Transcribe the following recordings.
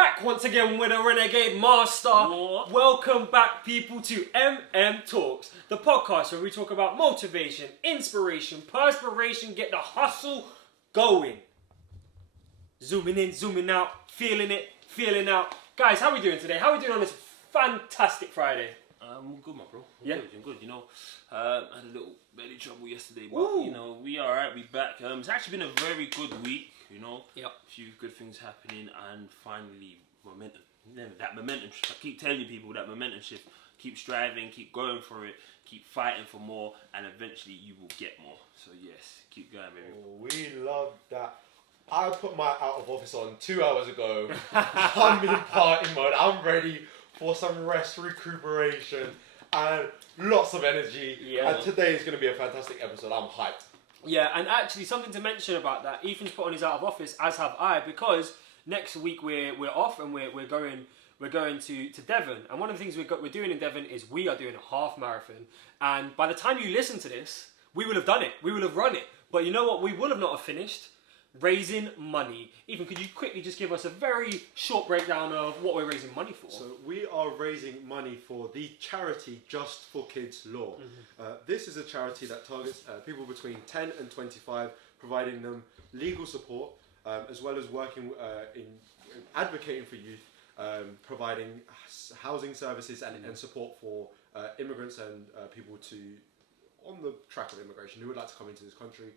back once again with a Renegade Master. What? Welcome back, people, to MM Talks, the podcast where we talk about motivation, inspiration, perspiration, get the hustle going. Zooming in, zooming out, feeling it, feeling out. Guys, how are we doing today? How are we doing on this fantastic Friday? I'm good, my bro. I'm good. You know, I had a little belly trouble yesterday, but you know, we are alright. We back. It's actually been a very good week. You know, Yep. A few good things happening, and finally momentum. That momentum shift. I keep telling people that momentum shift. Keep striving, keep going for it, keep fighting for more, and eventually you will get more. So yes, keep going, baby. Oh, we love that. I put my out of office on 2 hours ago. I'm in party mode. I'm ready for some rest, recuperation, and lots of energy. Yeah. And today is going to be a fantastic episode. I'm hyped. Yeah, and actually something to mention about that. Ethan's put on his out of office, as have I, because next week we're off and we're going to Devon. And one of the things we're doing in Devon is we are doing a half marathon. And by the time you listen to this, we will have done it. We will have run it. But you know what? We will have not have finished. Raising money. Ethan, could you quickly just give us a very short breakdown of what we're raising money for? So we are raising money for the charity Just for Kids Law. This is a charity that targets people between 10 and 25, providing them legal support, as well as working in advocating for youth, providing housing services and support for immigrants and people on the track of immigration who would like to come into this country,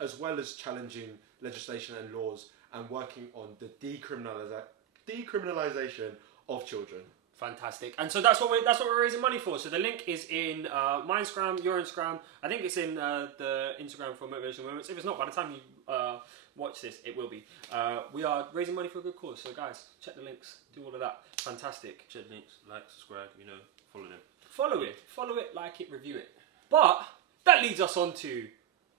as well as challenging legislation and laws and working on the decriminalisation of children. Fantastic. And so that's what we're raising money for. So the link is in my Instagram, your Instagram. I think it's in the Instagram for Motivational Moments. If it's not, by the time you watch this, it will be. We are raising money for a good cause. So guys, check the links, do all of that. Fantastic. Check links, like, subscribe. You know, follow them. Follow it, like it, review it. But that leads us on to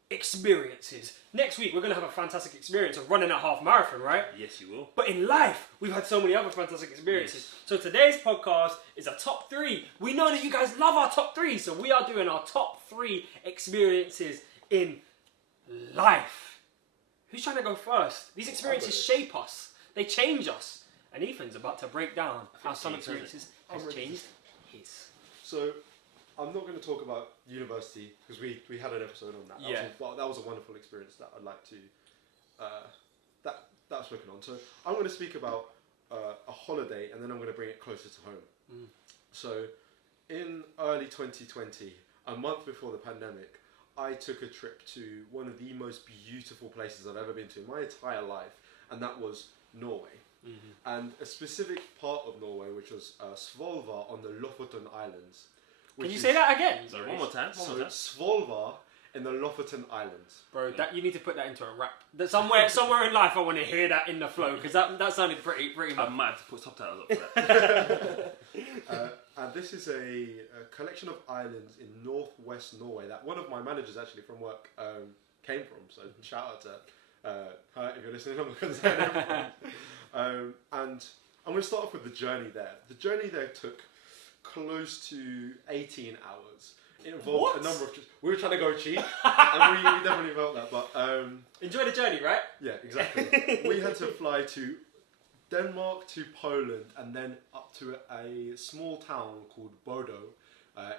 experiences. Next week we're going to have a fantastic experience of running a half marathon, right? Yes, you will. But in life, we've had so many other fantastic experiences. So today's podcast is a top 3. We know that you guys love our top 3, so we are doing our top 3 experiences in life. Who's trying to go first? These experiences shape us. They change us. And Ethan's about to break down how some experiences has changed his. So I'm not going to talk about university because we had an episode on that. That was a wonderful experience that I'd like to that was spoken on. So I'm going to speak about a holiday, and then I'm going to bring it closer to home. So in early 2020, a month before the pandemic, I took a trip to one of the most beautiful places I've ever been to in my entire life, and that was Norway. And a specific part of Norway, which was Svolvær on the Lofoten Islands. Can you say that again? Sorry, one more time. Svolvær in the Lofoten Islands. Bro, that you need to put that into a rap. Somewhere in life, I want to hear that in the flow because that sounded pretty. I might have to put subtitles up for that. And this is a collection of islands in northwest Norway that one of my managers actually from work came from. So shout out to her if you're listening. I'm not going to say her. And I'm going to start off with the journey there. The journey there took close to 18 hours. It involved a number of trips. We were trying to go cheap, and we definitely felt that. But enjoy the journey, right? Yeah, exactly. We had to fly to Denmark, to Poland, and then up to a small town called Bodo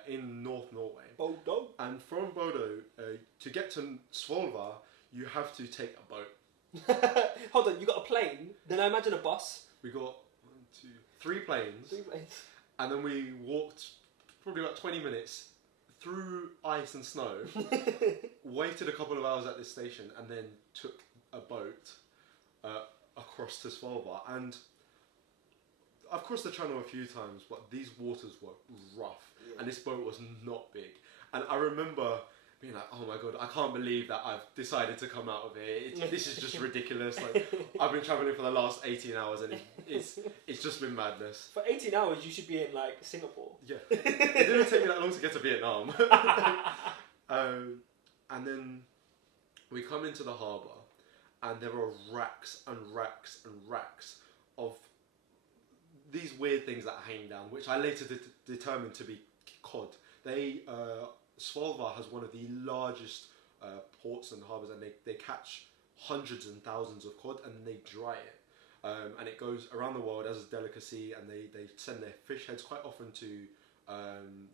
in North Norway. Bodo. And from Bodo, to get to Svolvær, you have to take a boat. Hold on, you got a plane? Then I imagine a bus. We got 3 planes. And then we walked probably about 20 minutes through ice and snow, waited a couple of hours at this station, and then took a boat across to Svolvær. And I've crossed the channel a few times, but these waters were rough, and this boat was not big. And I remember being like, oh my god, I can't believe that I've decided to come out of here. This is just ridiculous. Like, I've been travelling for the last 18 hours and it's just been madness. For 18 hours, you should be in like Singapore. Yeah. It didn't take me that long to get to Vietnam. And then we come into the harbour and there are racks and racks and racks of these weird things that are hanging down, which I later determined to be cod. Svolvær has one of the largest ports and harbours, and they catch hundreds and thousands of cod and they dry it. and it goes around the world as a delicacy, and they send their fish heads quite often to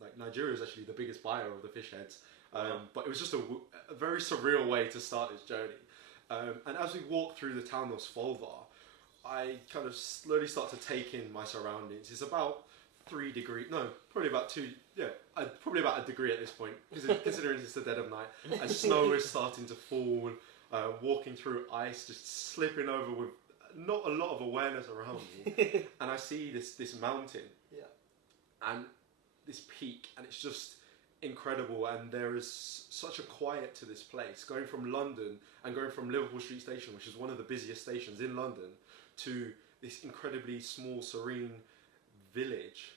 like Nigeria is actually the biggest buyer of the fish heads. But it was just a very surreal way to start this journey. And as we walk through the town of Svolvær, I kind of slowly start to take in my surroundings. It's about 3 degrees, no, probably about 2, probably about a degree at this point, considering it's the dead of night, and snow is starting to fall, walking through ice, just slipping over with not a lot of awareness around me, and I see this mountain, and this peak, and it's just incredible, and there is such a quiet to this place, going from London and going from Liverpool Street Station, which is one of the busiest stations in London, to this incredibly small, serene village,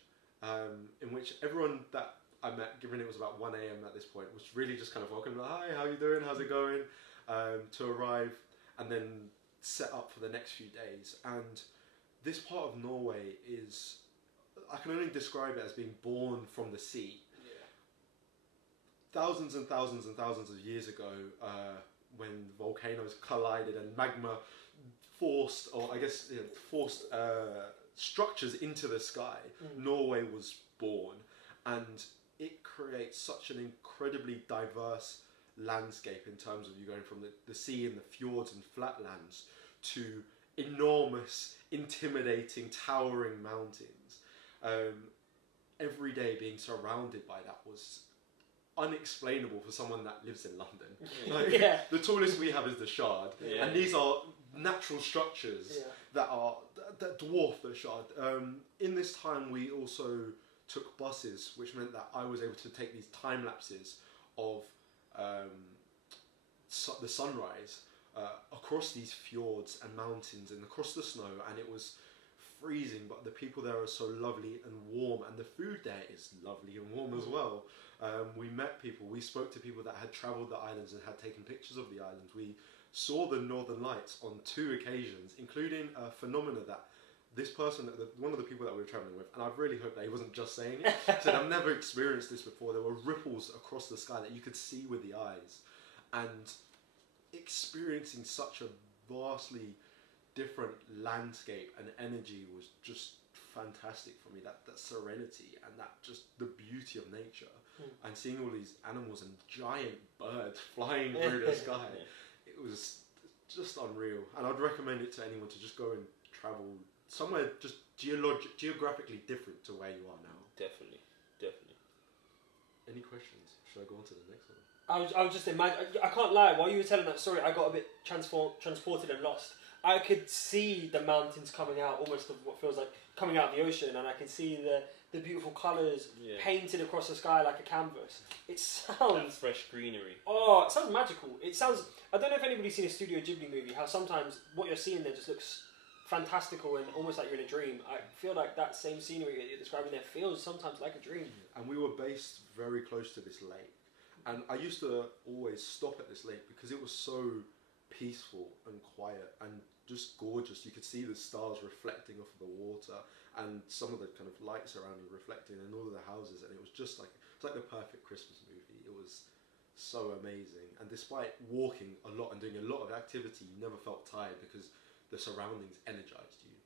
in which everyone that I met, given it was about 1 a.m. at this point, was really just kind of welcome, like, hi, how you doing, how's it going, to arrive and then set up for the next few days. And this part of Norway is, I can only describe it as being born from the sea. Thousands and thousands and thousands of years ago, when volcanoes collided and magma forced structures into the sky, Norway was born, and it creates such an incredibly diverse landscape in terms of you going from the sea and the fjords and flatlands to enormous, intimidating, towering mountains. Every day being surrounded by that was unexplainable for someone that lives in London. Like, the tallest we have is the Shard, and these are natural structures that dwarf the Shard. In this time, we also took buses, which meant that I was able to take these time lapses of the sunrise across these fjords and mountains and across the snow, and it was freezing, but the people there are so lovely and warm, and the food there is lovely and warm as well. We met people, we spoke to people that had travelled the islands and had taken pictures of the islands. We saw the Northern Lights on 2 occasions, including a phenomena that this person, one of the people that we were travelling with, and I really hope that he wasn't just saying it, said, I've never experienced this before. There were ripples across the sky that you could see with the eyes, and experiencing such a vastly different landscape and energy was just fantastic for me. That serenity and that just the beauty of nature, and seeing all these animals and giant birds flying through the sky, it was just unreal. And I'd recommend it to anyone to just go and travel somewhere just geographically different to where you are now. Definitely. Any questions? Should I go on to the next one? I was just imagining. I can't lie. While you were telling that story, I got a bit transported and lost. I could see the mountains coming out, almost of what feels like coming out of the ocean, and I could see the beautiful colours painted across the sky like a canvas. It sounds... That fresh greenery. Oh, it sounds magical. It sounds... I don't know if anybody's seen a Studio Ghibli movie, how sometimes what you're seeing there just looks fantastical and almost like you're in a dream. I feel like that same scenery that you're describing there feels sometimes like a dream. And we were based very close to this lake. And I used to always stop at this lake because it was so peaceful and quiet and just gorgeous. You could see the stars reflecting off of the water and some of the kind of lights around you reflecting and all of the houses, and it was just like, it's like the perfect Christmas movie. It was so amazing, and despite walking a lot and doing a lot of activity, you never felt tired because the surroundings energized you.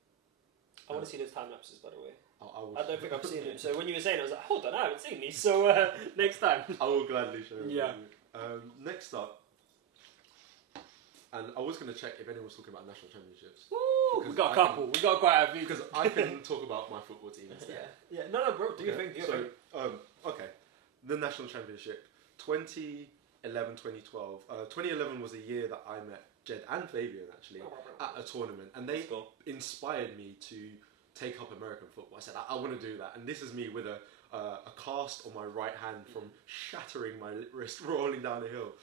I want to see those time lapses, by the way. I don't think I've seen them. So when you were saying it, I was like, hold on, I haven't seen these. So next time. I will gladly show them. Yeah. Next up, and I was going to check if anyone was talking about national championships. Woo! We got a couple. We got quite a few. Because I can talk about my football team instead. Yeah. No, bro. Do your thing. Okay. The national championship, 2011, 2012. 2011 was the year that I met Jed and Fabian actually at a tournament, and they inspired me to take up American football. I said, I want to do that, and this is me with a cast on my right hand from shattering my wrist rolling down a hill.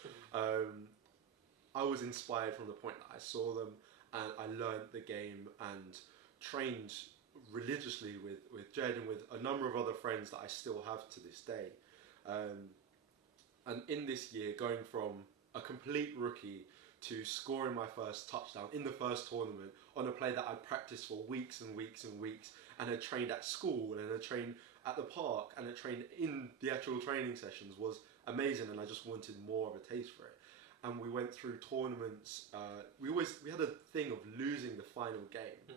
I was inspired from the point that I saw them, and I learned the game and trained religiously with Jed and with a number of other friends that I still have to this day. And in this year, going from a complete rookie to scoring my first touchdown in the first tournament on a play that I practiced for weeks and weeks and weeks, and had trained at school and had trained at the park and had trained in the actual training sessions, was amazing, and I just wanted more of a taste for it. and we went through tournaments. We had a thing of losing the final game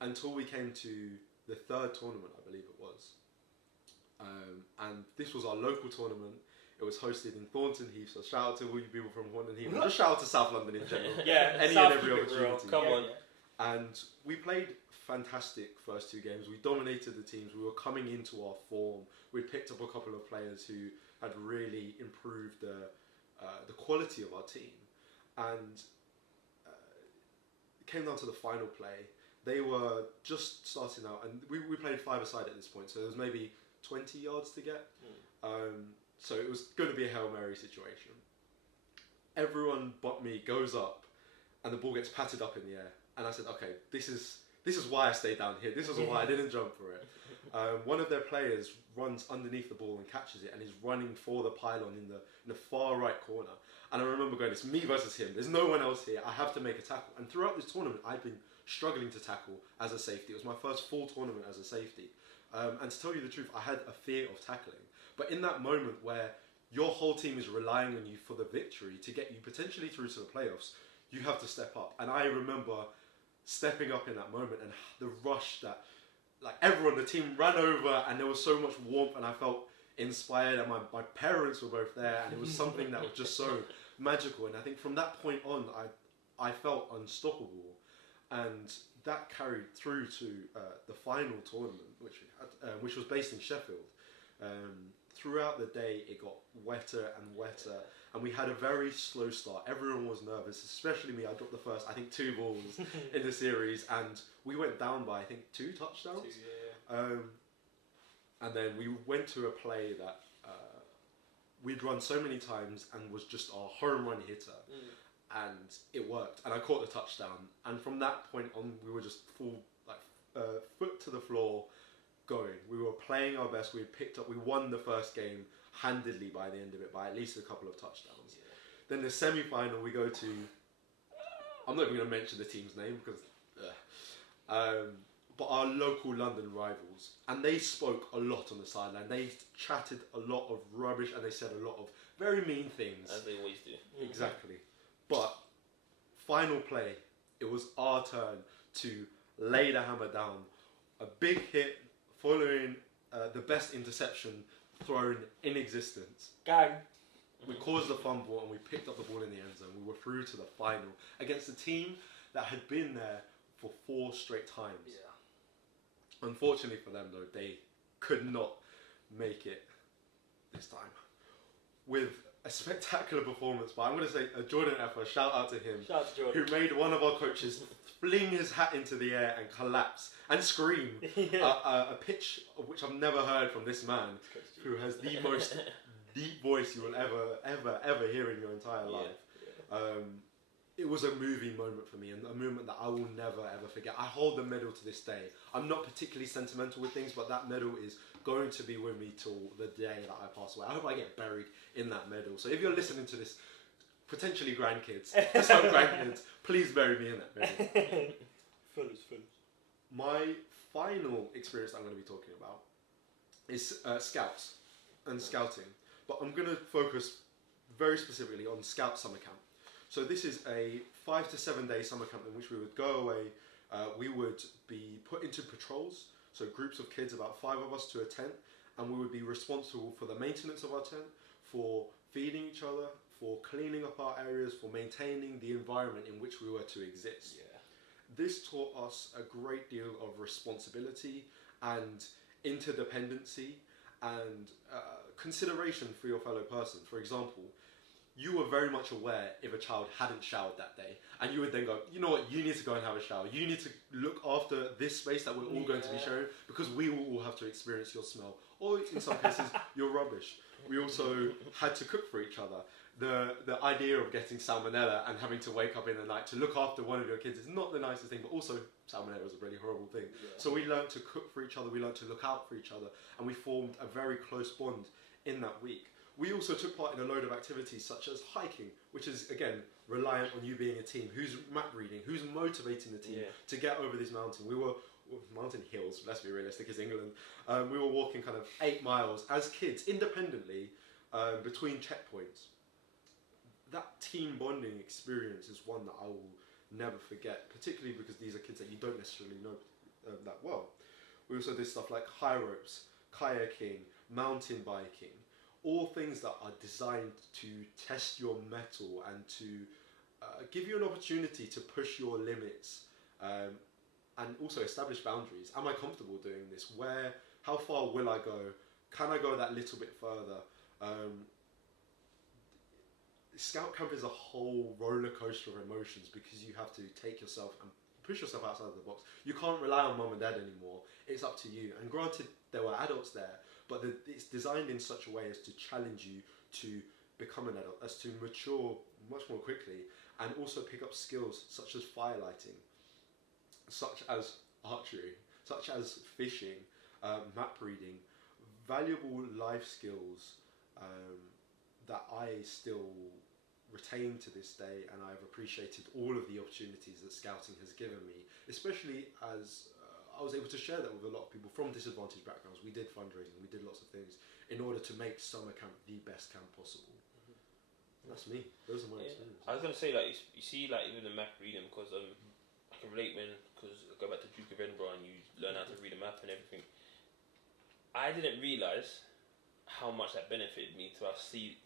until we came to the third tournament, I believe it was. And this was our local tournament. It was hosted in Thornton Heath, so shout out to all you people from Thornton Heath. Just shout out to South London in general. Any and every opportunity. Come on. And we played fantastic first two games. We dominated the teams. We were coming into our form. We picked up a couple of players who had really improved the quality of our team. And it came down to the final play. They were just starting out, and we played five-a-side at this point, so there was maybe 20 yards to get. So it was going to be a Hail Mary situation. Everyone but me goes up, and the ball gets patted up in the air. And I said, okay, this is why I stayed down here. This is why I didn't jump for it. One of their players runs underneath the ball and catches it, and he's running for the pylon in the far right corner. And I remember going, it's me versus him. There's no one else here. I have to make a tackle. And throughout this tournament, I've been struggling to tackle as a safety. It was my first full tournament as a safety. And to tell you the truth, I had a fear of tackling. But in that moment where your whole team is relying on you for the victory to get you potentially through to the playoffs, you have to step up. And I remember stepping up in that moment and the rush that, like, everyone, the team ran over, and there was so much warmth, and I felt inspired, and my parents were both there, and it was something that was just so magical. And I think from that point on, I felt unstoppable, and that carried through to the final tournament, which we had, which was based in Sheffield. Throughout the day, it got wetter and wetter, and we had a very slow start. Everyone was nervous, especially me. I dropped the first, I think, 2 balls in the series, and we went down by, I think, 2 touchdowns. 2, yeah. And then we went to a play that we'd run so many times and was just our home run hitter, and it worked. And I caught the touchdown, and from that point on, we were just full, like, foot to the floor, going. We were playing our best. We won the first game handedly by the end of it, by at least a couple of touchdowns. Then the semi-final, we go to, I'm not even going to mention the team's name because, but our local London rivals, and they spoke a lot on the sideline. They chatted a lot of rubbish, and they said a lot of very mean things. As they always do. Exactly. But final play, it was our turn to lay the hammer down. A big hit following the best interception thrown in existence. Gang. We caused the fumble, and we picked up the ball in the end zone. We were through to the final against a team that had been there for 4 straight times. Yeah. Unfortunately for them, though, they could not make it this time. With a spectacular performance by, I'm going to say, Jordan Effer, shout out to him. Shout out to Jordan. Who made one of our coaches fling his hat into the air and collapse and scream. A pitch of which I've never heard from this man, who has the most deep voice you will ever hear in your entire life. It was a moving moment for me, and a moment that I will never ever forget. I hold the medal to this day. I'm not particularly sentimental with things, but that medal is going to be with me till the day that I pass away. I hope I get buried in that medal. So if you're listening to this, potentially grandkids, some grandkids, please bury me in that medal. Fellas. My final experience that I'm going to be talking about is scouts and scouting, but I'm going to focus very specifically on Scout Summer Camp. So this is a 5 to 7 day summer camp in which we would go away. We would be put into patrols, so groups of kids, about 5 of us, to a tent, and we would be responsible for the maintenance of our tent, for feeding each other, for cleaning up our areas, for maintaining the environment in which we were to exist. Yeah. This taught us a great deal of responsibility and interdependency and consideration for your fellow person. For example, you were very much aware if a child hadn't showered that day, and you would then go, you know what, you need to go and have a shower. You need to look after this space that we're all going to be sharing, because we will all have to experience your smell, or in some cases, your rubbish. We also had to cook for each other. The idea of getting salmonella and having to wake up in the night to look after one of your kids is not the nicest thing, but also salmonella is a really horrible thing. Yeah. So we learned to cook for each other, we learned to look out for each other, and we formed a very close bond in that week. We also took part in a load of activities such as hiking, which is, again, reliant on you being a team. Who's map reading? Who's motivating the team to get over this mountain? We were, mountain hills, let's be realistic, it's England. We were walking kind of 8 miles as kids, independently, between checkpoints. that team bonding experience is one that I will never forget, particularly because these are kids that you don't necessarily know that well. We also did stuff like high ropes, kayaking, mountain biking, all things that are designed to test your mettle and to give you an opportunity to push your limits, and also establish boundaries. Am I comfortable doing this? How far will I go? Can I go that little bit further? Scout camp is a whole roller coaster of emotions because you have to take yourself and push yourself outside of the box. You can't rely on mum and dad anymore. It's up to you. And granted, there were adults there, but it's designed in such a way as to challenge you to become an adult, as to mature much more quickly, and also pick up skills such as firelighting, such as archery, such as fishing, map reading, valuable life skills that I still retain to this day, and I've appreciated all of the opportunities that scouting has given me, especially as I was able to share that with a lot of people from disadvantaged backgrounds. We did fundraising, we did lots of things in order to make summer camp the best camp possible. That's me. Those are my experiences. I was going to say, like, you see, like, even the map reading, because I can relate because I go back to Duke of Edinburgh and you learn how to read a map and everything. I didn't realise how much that benefited me to actually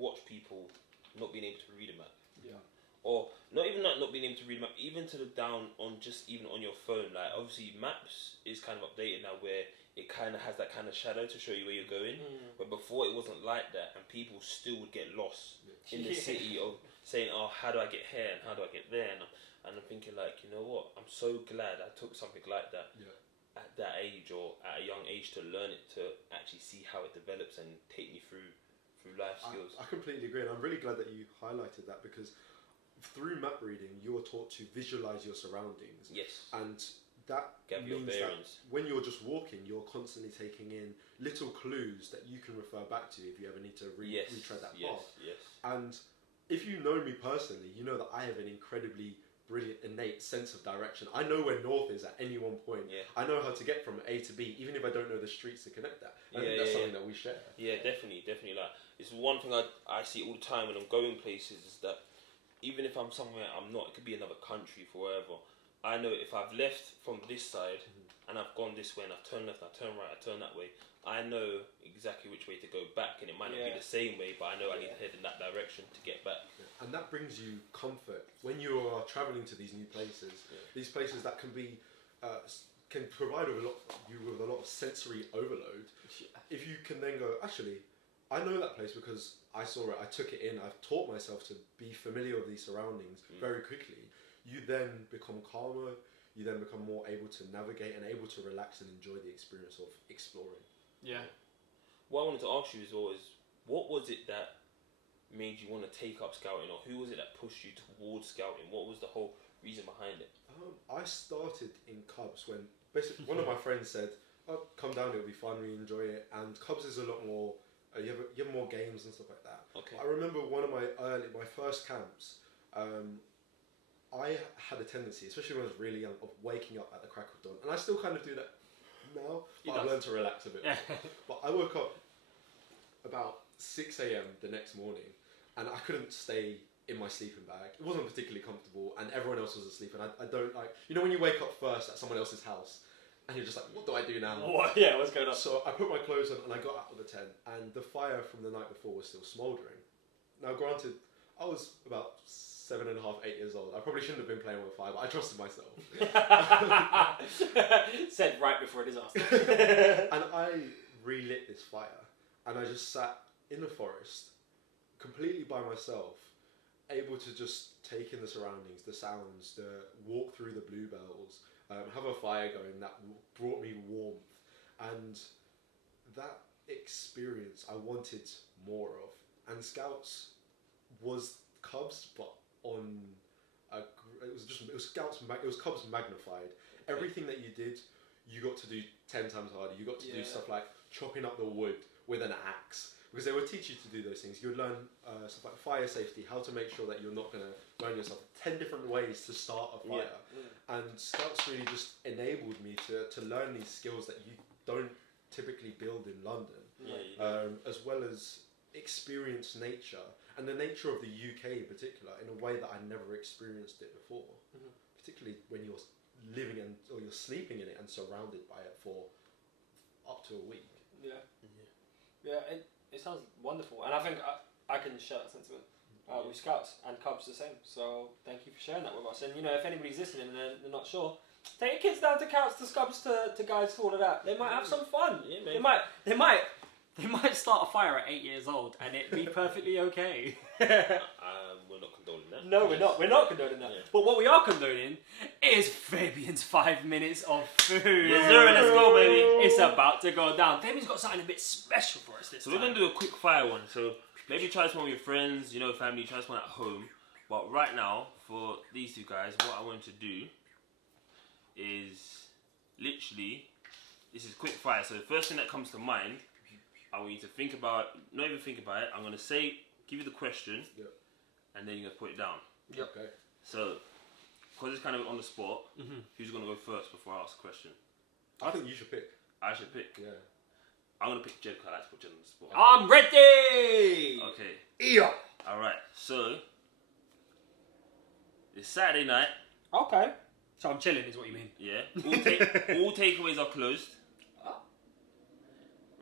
watch people not being able to read a map. Yeah. Or not even not being able to read a map, even to the down on just even on your phone. Like, obviously maps is kind of updated now where it kind of has that kind of shadow to show you where you're going. But before it wasn't like that, and people still would get lost in the city of saying, oh, how do I get here and how do I get there? And I'm thinking, like, you know what, I'm so glad I took something like that at that age or at a young age to learn it, to actually see how it develops and take me through life skills. I completely agree, and I'm really glad that you highlighted that, because through map reading you're taught to visualize your surroundings. Yes. And that means that when you're just walking, you're constantly taking in little clues that you can refer back to if you ever need to retread that path. Yes. And if you know me personally, you know that I have an incredibly brilliant innate sense of direction. I know where north is at any one point. Yeah. I know how to get from A to B, even if I don't know the streets to connect that. I think that's something that we share. Yeah, definitely. Like, it's one thing I see all the time when I'm going places is that even if I'm somewhere I'm not, it could be another country for wherever, I know if I've left from this side and I've gone this way and I've turned left, I turn right, I turn that way, I know exactly which way to go back, and it might not be the same way, but I know I need to head in that direction to get back. Yeah. And that brings you comfort when you are travelling to these new places. These places that can be can provide you with a lot of sensory overload. If you can then go, actually, I know that place because I saw it, I took it in, I've taught myself to be familiar with these surroundings very quickly. You then become calmer, you then become more able to navigate and able to relax and enjoy the experience of exploring. Yeah. What I wanted to ask you as well is, what was it that made you want to take up scouting, or who was it that pushed you towards scouting? What was the whole reason behind it? I started in Cubs when basically one of my friends said, oh, come down, it'll be fun, we enjoy it. And Cubs is a lot more, you have more games and stuff like that. Okay. I remember one of my first camps, I had a tendency, especially when I was really young, of waking up at the crack of dawn. And I still kind of do that now, but I've learned to relax a bit more. But I woke up about 6 a.m. the next morning, and I couldn't stay in my sleeping bag. It wasn't particularly comfortable, and everyone else was asleep. And I don't like, you know, when you wake up first at someone else's house, and you're just like, what do I do now? What's going on? So I put my clothes on, and I got out of the tent, and the fire from the night before was still smouldering. Now, granted, I was about 7.5, 8 years old. I probably shouldn't have been playing with fire, but I trusted myself. Said right before a disaster. And I relit this fire, and I just sat in the forest, completely by myself, able to just take in the surroundings, the sounds, the walk through the bluebells, have a fire going that brought me warmth. And that experience I wanted more of. And Scouts was Cubs, but it was Cubs magnified. Everything that you did, you got to do 10 times harder. You got to do stuff like chopping up the wood with an axe, because they would teach you to do those things. You would learn stuff like fire safety, how to make sure that you're not going to burn yourself. 10 different ways to start a fire. And Scouts really just enabled me to learn these skills that you don't typically build in London, as well as experience nature and the nature of the UK in particular in a way that I never experienced it before. Particularly when you're living or you're sleeping in it and surrounded by it for up to a week. Yeah. It sounds wonderful, and I think I can share that sentiment. With Scouts and Cubs the same. So thank you for sharing that with us. And if anybody's listening and they're not sure, take your kids down to Scouts, to Cubs, to Guides, to all of that. They might have some fun. Yeah, man. They might start a fire at 8 years old and it be perfectly okay. We're not condoning that. No, we're not. We're not condoning that. Yeah. But what we are condoning is Fabian's 5 minutes of food. Yes, sir. Let's go, baby. It's about to go down. Fabian's got something a bit special for us this So time. we're going to do a quick fire one. So maybe try this one with your friends, family, try this one at home. But right now, for these two guys, what I want to do is literally, this is quick fire. So the first thing that comes to mind, I want you to think about, not even think about it, I'm going to give you the question, and then you're going to put it down. Yep. Okay. So, because it's kind of on the spot, who's going to go first before I ask the question? I think you should pick. I should pick. Yeah. I'm going to pick Jed because I like to put Jed on the spot. I'm ready! Okay. Yeah. Alright, so it's Saturday night, Okay. So I'm chilling is what you mean. yeah. All takeaways are closed.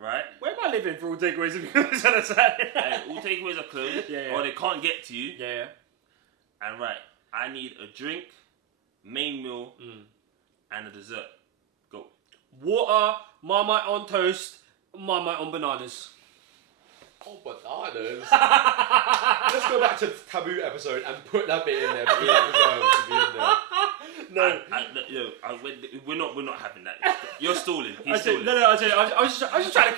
Right? Where am I living for all takeaways if you guys on a Saturday? All takeaways are closed, Yeah. or they can't get to you. Yeah. And right, I need a drink, main meal, and a dessert. Go. Water, Marmite on toast, Marmite on bananas. Oh, bananas. Let's go back to the taboo episode and put that bit in there. But that deserves to be in there. No. We're not having that. You're stalling. He's stalling. I was just trying to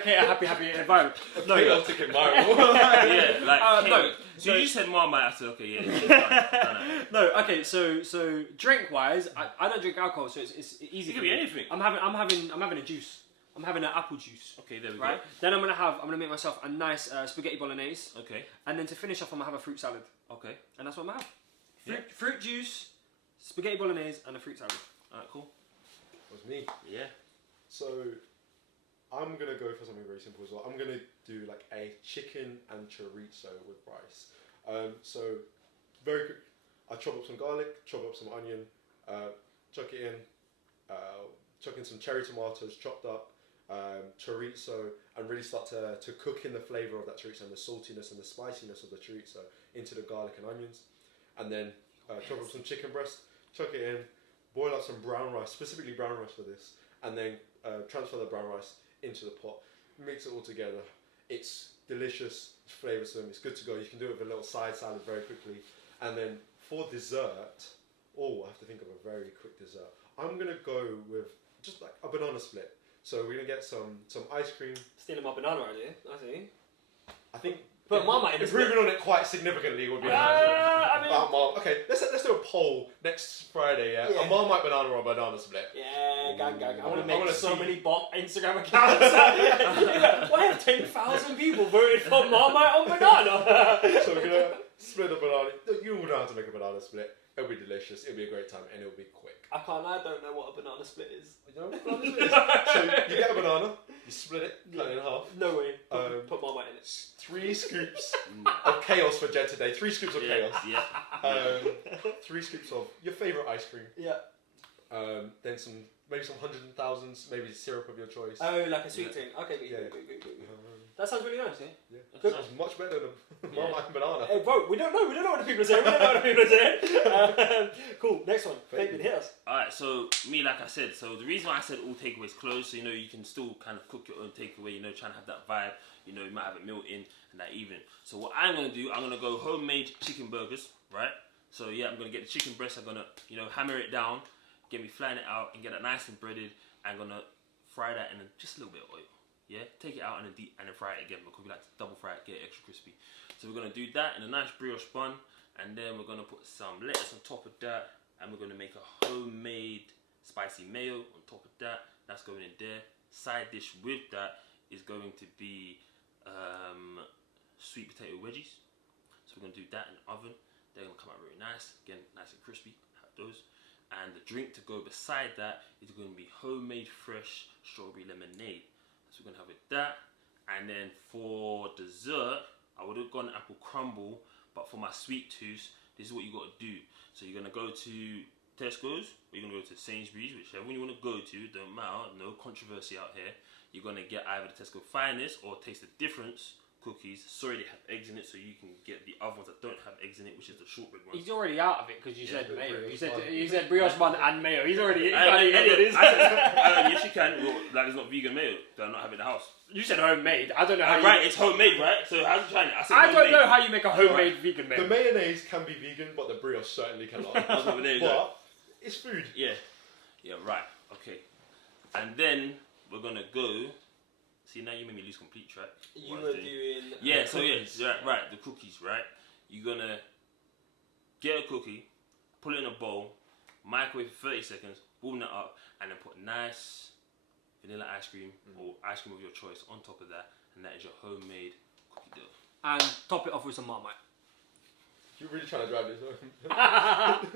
create a happy environment. No, Chaotic environment. Yeah, like no. So you said Marmite. I said okay, yeah. No, okay. So drink wise, I don't drink alcohol, so it's easy. It could be anything. I'm having a juice. I'm having an apple juice. Okay, there we Right. go. Then I'm gonna make myself a nice spaghetti bolognese. Okay. And then to finish off, I'm gonna have a fruit salad. Okay. And that's what I'm gonna have. Yeah. Fruit juice, spaghetti bolognese, and a fruit salad. Alright, cool. That was me. Yeah. So I'm gonna go for something very simple as well. I'm gonna do like a chicken and chorizo with rice. So very quick. I chop up some garlic, chop up some onion, chuck it in, chuck in some cherry tomatoes chopped up, chorizo, and really start to cook in the flavour of that chorizo and the saltiness and the spiciness of the chorizo into the garlic and onions, and then chop up some chicken breast, chuck it in, boil up some brown rice, specifically brown rice for this, and then transfer the brown rice into the pot, mix it all together. It's delicious, it's flavoursome, it's good to go. You can do it with a little side salad very quickly. And then for dessert, I have to think of a very quick dessert. I'm going to go with just like a banana split. So we're going to get some ice cream. Stealing my banana idea. I see. I think Put Marmite in the improving on it quite significantly would be nice. I mean, Okay, let's do a poll next Friday. Yeah? Yeah. A Marmite banana or a banana split. yeah, gang. I want to I make wanna so see- many bot Instagram accounts. Why have 10,000 people voted for Marmite on banana? So we're gonna split a banana. You all know how to make a banana split. It'll be delicious. It'll be a great time, and it'll be quick. I can't lie, I don't know what a banana split is. You know what banana split is? So you get a banana, you split it, cut it in half. No way. Um, Put Marmite in it. 3 scoops of chaos for Jed today. 3 scoops of chaos. Yeah. 3 scoops of your favourite ice cream. Yeah. Then maybe some hundreds and thousands, maybe syrup of your choice. Oh, like a sweet thing. Okay, good. That sounds really nice, yeah? Yeah, Good. sounds much better than Marmite and banana. Hey, vote. We don't know what the people are saying. Cool. Next one. Fabian, hit us. Alright, so me, like I said, so the reason why I said all takeaways closed, so you can still kind of cook your own takeaway, trying to have that vibe, you might have a meal in and that evening. So what I'm gonna do, I'm gonna go homemade chicken burgers, right? So yeah, I'm gonna get the chicken breast, I'm gonna, hammer it down, get me flying it out and get it nice and breaded. I'm gonna fry that in just a little bit of oil. Yeah, take it out and then fry it again because we like to double fry it, get it extra crispy. So we're gonna do that in a nice brioche bun, and then we're gonna put some lettuce on top of that, and we're gonna make a homemade spicy mayo on top of that. That's going in there. Side dish with that is going to be sweet potato wedgies. So we're gonna do that in the oven. They're gonna come out really nice, again nice and crispy. Have those. And the drink to go beside that is going to be homemade fresh strawberry lemonade. So we're going to have with that, And then for dessert, I would have gone apple crumble, but for my sweet tooth, this is what you got to do. So you're gonna go to Tesco's, or you're gonna go to Sainsbury's, whichever one you want to go to. Don't matter, no controversy out here. You're gonna get either the Tesco Finest or Taste the Difference cookies. Sorry, they have eggs in it, so you can get the other ones that don't have eggs in it, which is the shortbread ones. He's already out of it because you said mayo. brioche You said brioche bun and mayo. He's already. Yes, you can. Well, that is not vegan mayo that I'm not having in the house. You said homemade. I don't know how. Right, it's homemade, right? So how's you trying it? I don't know how you make a homemade vegan mayo. The mayonnaise can be vegan, but the brioche certainly cannot. But it's food. Yeah, right. Okay, and then we're gonna go. See, now you made me lose complete track. You were doing... Yeah, so right, the cookies, right? You're gonna get a cookie, put it in a bowl, microwave for 30 seconds, warm that up, and then put nice vanilla ice cream or ice cream of your choice on top of that, and that is your homemade cookie dough. And top it off with some Marmite. You're really trying to drive this home.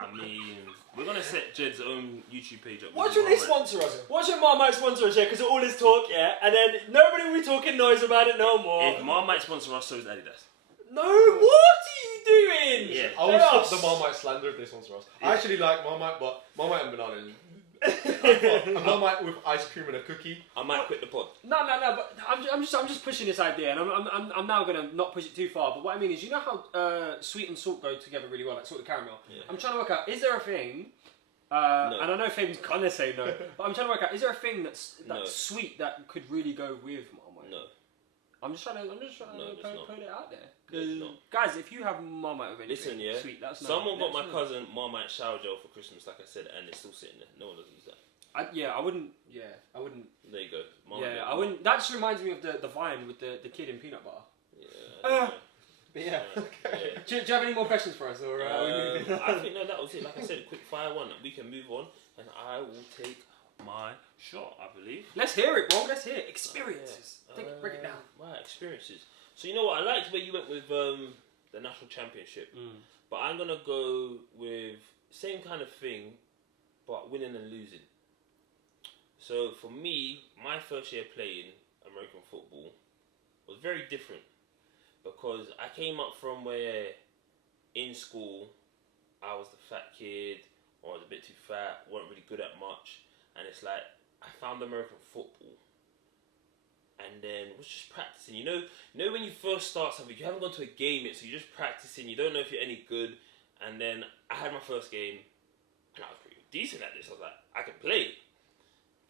I mean, we're gonna set Jed's own YouTube page up. Why should they sponsor us? Why should Marmite sponsor us, yeah? Because all this talk, yeah? And then nobody will be talking noise about it no more. If Marmite sponsor us, so is Adidas. No, what are you doing? Yeah. I will stop the Marmite slander if they sponsor us. I actually like Marmite, but Marmite and banana. A Marmite with ice cream and a cookie. I might quit the pod. No, but I'm just pushing this idea, and I'm now gonna not push it too far. But what I mean is, you know how sweet and salt go together really well, like salt and caramel. Yeah. I'm trying to work out, is there a thing? No. And I know Fabian's gonna say no, but I'm trying to work out, is there a thing that's No. sweet that could really go with Marmite? No. I'm just trying to No, put it out there. There's not. Guys, if you have Marmite with anything Listen, yeah. sweet, that's Someone got my that's cousin Marmite shower gel for Christmas, like I said, and it's still sitting there. No one doesn't use that. I wouldn't. There you go. Yeah, I wouldn't. That just reminds me of the Vine with the kid in peanut butter. Yeah. Yeah. Yeah. Do you have any more questions for us, or are we moving? I think no, that was it. Like I said, a quick fire one. We can move on, and I will take my shot. I believe. Let's hear it, bro. Let's hear it. Experiences. Break it down. Right, experiences. So you know what? I liked where you went with the national championship, but I'm gonna go with same kind of thing, but winning and losing. So for me, my first year playing American football was very different because I came up from where in school I was the fat kid, or I was a bit too fat, weren't really good at much, and it's like I found American football and then was just practicing. You know when you first start something, you haven't gone to a game yet, so you're just practicing, you don't know if you're any good, and then I had my first game and I was pretty decent at this. I was like, I can play.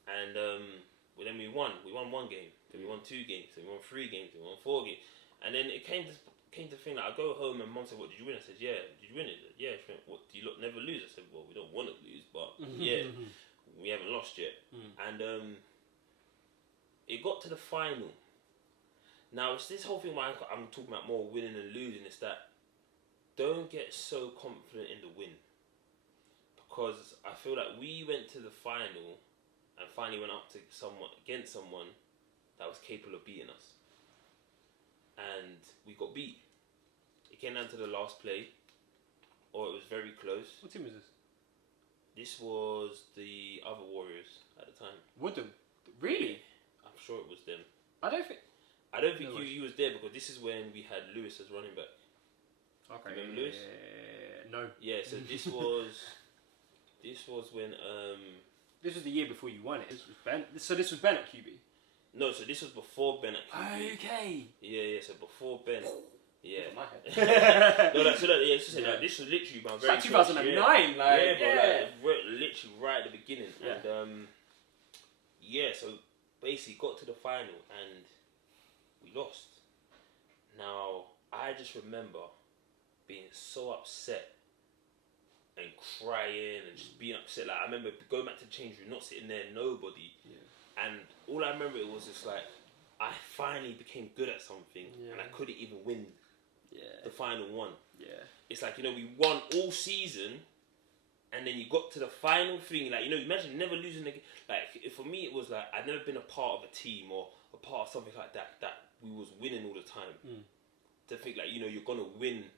And then we won. We won one game. Then we won 2 games. Then we won 3 games. Then we won 4 games. And then it came to thing like I go home and Mum said, "What did you win?" I said, "Yeah." "Did you win it?" Said, "Yeah." She went, "What? Do you never lose?" I said, "Well, we don't want to lose, but yeah, we haven't lost yet." And it got to the final. Now it's this whole thing where I'm talking about more winning and losing. Is that don't get so confident in the win, because I feel like we went to the final. And finally went up to against someone that was capable of beating us. And we got beat. It came down to the last play, or it was very close. What team was this? This was the other Warriors at the time. Woodham. Really? I'm sure it was them. I don't think you was there because this is when we had Lewis as running back. Okay. Remember Lewis? No. Yeah, so this was when This was the year before you won it. This was Ben. So this was Ben at QB. No, so this was before Ben at QB. Okay. Yeah. So before Ben. Yeah. My head. No, this was literally my very It's like 2009. first year. Like, we're literally right at the beginning. Yeah. And so basically got to the final and we lost. Now I just remember being so upset and crying and just being upset. Like I remember going back to the change room, not sitting there, nobody. Yeah. And all I remember it was just like I finally became good at something and I couldn't even win the final one. Yeah. It's like, we won all season and then you got to the final thing, like, imagine never losing again. Like for me it was like I'd never been a part of a team or a part of something like that we was winning all the time. To think like, you're gonna win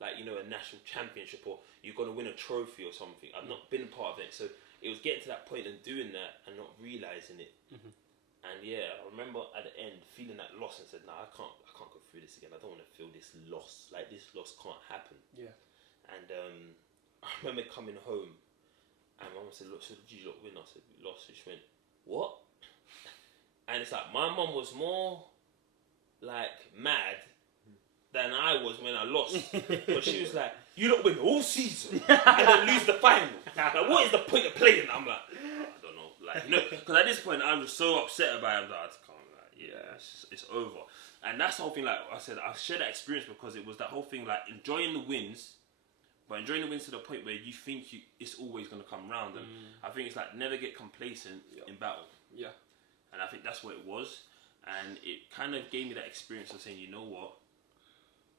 like, a national championship or you're going to win a trophy or something. I've not been a part of it. So it was getting to that point and doing that and not realising it. And yeah, I remember at the end feeling that loss and said, "Nah, I can't go through this again. I don't want to feel this loss. Like this loss can't happen." Yeah. And I remember coming home, and Mum said, "Look, so did you lot win?" I said, "We lost." And she went, "What?" And it's like my mum was more like mad than I was when I lost. But she was like, "You lot win all season and then lose the final. Like, what is the point of playing?" I'm like, I don't know. Like, you know, because at this point I'm just so upset about it. I'm like, I can't, like, yeah, it's over. And that's the whole thing. Like I said, I shared that experience because it was that whole thing, like enjoying the wins, but enjoying the wins to the point where you think it's always going to come round. And I think it's like never get complacent in battle. Yeah. And I think that's what it was. And it kind of gave me that experience of saying, you know what,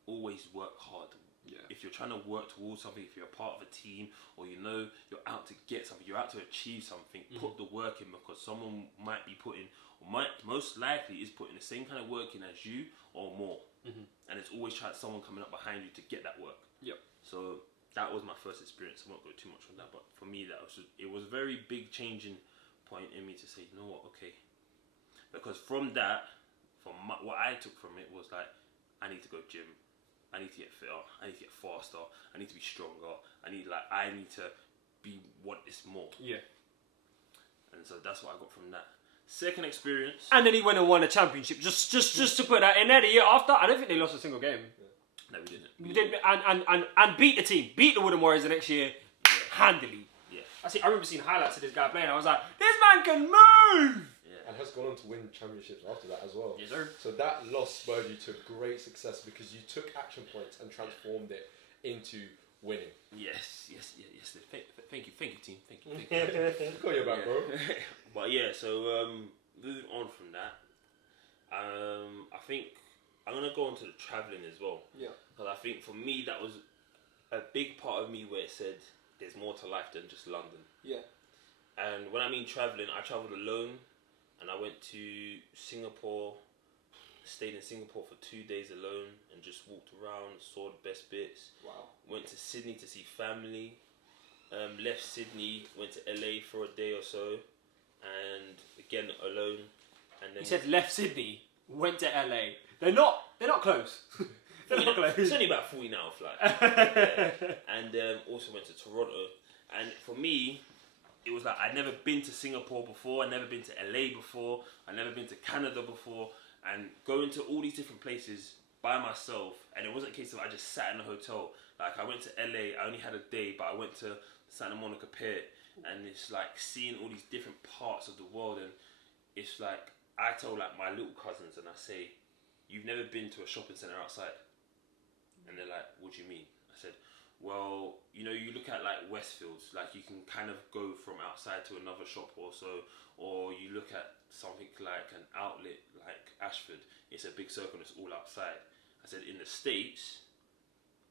always work hard. Yeah. If you're trying to work towards something, if you're a part of a team, or you know you're out to get something, you're out to achieve something, put the work in, because someone might be putting, or might most likely is putting the same kind of work in as you or more. And it's always someone coming up behind you to get that work. Yep. So that was my first experience. I won't go too much on that, but for me, it was a very big changing point in me to say, you know what, okay. Because from that, what I took from it was like, I need to go gym. I need to get fitter. I need to get faster. I need to be stronger. I need to want this more. Yeah. And so that's what I got from that. Second experience. And then he went and won a championship. Just to put that in there, the year after, I don't think they lost a single game. No, we didn't. We did, and beat the team. Beat the Woodham Warriors the next year handily. Yeah. I remember seeing highlights of this guy playing. I was like, this man can move! And has gone on to win championships after that as well. Yes, sir. So that loss spurred you to great success because you took action points and transformed it into winning. Yes. Thank you, team. Thank you. Got your back, bro. But yeah, so moving on from that, I think I'm gonna go on to the traveling as well. Yeah. Because I think for me that was a big part of me where it said there's more to life than just London. Yeah. And when I mean traveling, I traveled alone, and I went to Singapore. Stayed in Singapore for 2 days alone and just walked around, saw the best bits. Wow. Went to Sydney to see family. Left Sydney, went to LA for a day or so, and again alone. And then He said left Sydney, went to LA. They're not close. They're not close. It's only about 40-hour flight. Yeah. And also went to Toronto. And for me, it was like I'd never been to Singapore before. I'd never been to LA before. I'd never been to Canada before. And going to all these different places by myself, and it wasn't a case of I just sat in a hotel. Like I went to LA, I only had a day, but I went to Santa Monica Pier, and it's like seeing all these different parts of the world. And it's like I tell like my little cousins, and I say, "You've never been to a shopping centre outside?" And they're like, "What do you mean?" I said, "Well, you know, you look at like Westfields, like you can kind of go from outside to another shop or so, or you look at something like an outlet like Ashford, it's a big circle, it's all outside." I said, in the States,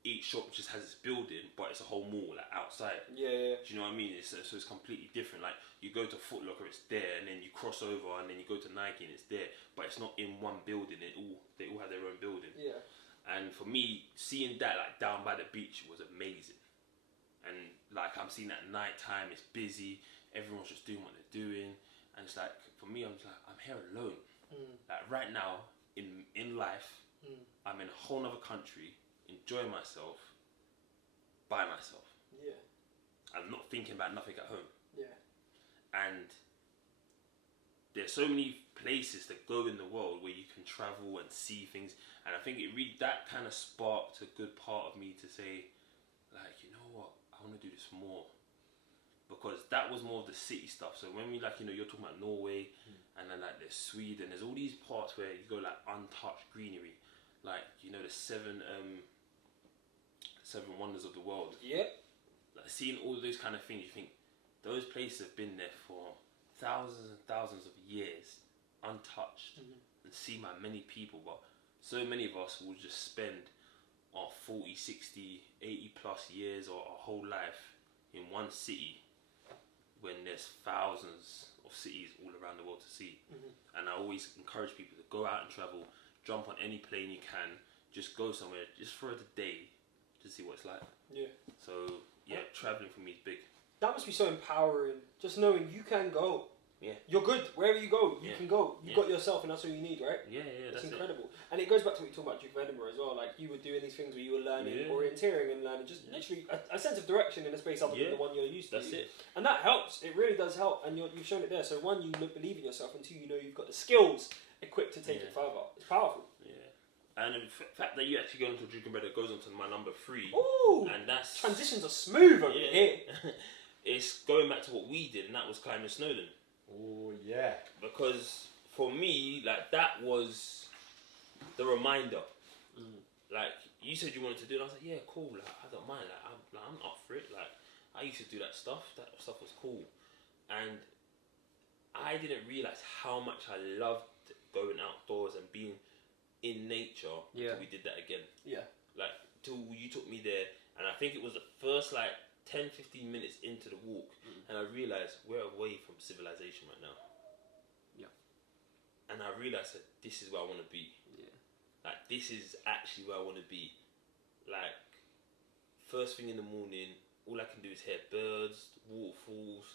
each shop just has its building, but it's a whole mall like outside. Yeah. Do you know what I mean? So it's completely different. Like you go to Foot Locker, it's there, and then you cross over, and then you go to Nike, and it's there, but it's not in one building. They all have their own building. Yeah. And for me, seeing that like down by the beach was amazing. And like I'm seeing that at night time, it's busy, everyone's just doing what they're doing, and it's like for me, I'm just like I'm here alone. Like right now in life, I'm in a whole other country, enjoying myself by myself. Yeah. I'm not thinking about nothing at home. Yeah. And there's so many places to go in the world where you can travel and see things, and I think that kind of sparked a good part of me to say, like, you know what, I want to do this more, because that was more of the city stuff. So when we like, you know, you're talking about Norway, and then like there's Sweden, there's all these parts where you go like untouched greenery, like, you know, the seven wonders of the world. Yep. Like seeing all of those kind of things, you think those places have been there for thousands and thousands of years, untouched, and seen by many people. But so many of us will just spend our 40, 60, 80 plus years or our whole life in one city when there's thousands of cities all around the world to see. And I always encourage people to go out and travel, jump on any plane you can, just go somewhere just for a day to see what it's like. Yeah. So yeah, traveling for me is big. That must be so empowering, just knowing you can go Yeah. You're good. Wherever you go, you Yeah. can go. You've Yeah. got yourself, and that's all you need, right? Yeah, It's that's incredible. And it goes back to what you talked about Duke of Edinburgh as well. Like, you were doing these things where you were learning, Yeah. orienteering and learning, just literally a sense of direction in a space other than the one you're used to. That's it. And that helps. It really does help. And you've shown it there. So one, you believe in yourself, and two, you know you've got the skills equipped to take it further. It's powerful. Yeah. And the fact that you actually go into Duke and Bread goes on to my number 3. Ooh! And that's... Transitions are smooth over here. It's going back to what we did, and that was climbing Snowdon. Oh yeah. Because for me, like, that was the reminder. Like, you said you wanted to do it, and I was like, yeah, cool, like, I don't mind, like, I'm up for it. Like, I used to do that stuff was cool. And I didn't realise how much I loved going outdoors and being in nature till we did that again. Yeah. Like, till you took me there, and I think it was the first, like, 10-15 minutes into the walk, and I realised we're away from civilization right now. Yeah. And I realised that this is where I want to be. Yeah. Like, this is actually where I want to be. Like, first thing in the morning, all I can do is hear birds, waterfalls,